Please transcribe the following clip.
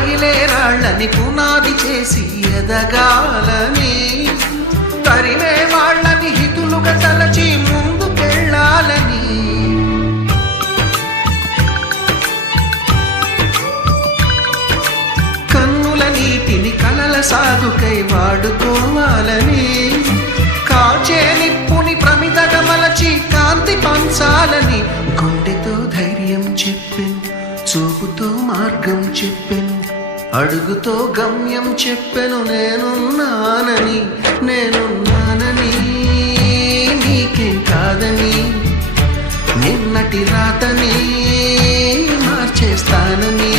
పగిలే రాళ్ళని పునాది చేసి ఎదగాలని, తరిమే వాళ్ళని హితులుగా తలచి ముందుకెళ్ళాలని, కన్నుల నీటిని కలల సాగుకై వాడుకోవాలని, కాచే నిప్పుని ప్రమిదగా మలచి కాంతి పంచాలని, గుండెతో ధైర్యం చెప్పెను, చూపుతో మార్గం చెప్పెను, అడుగుతో గమ్యం చెప్పెను, నేనున్నానని నీకేం కాదని, నిన్నటి రాతని మార్చేస్తానని.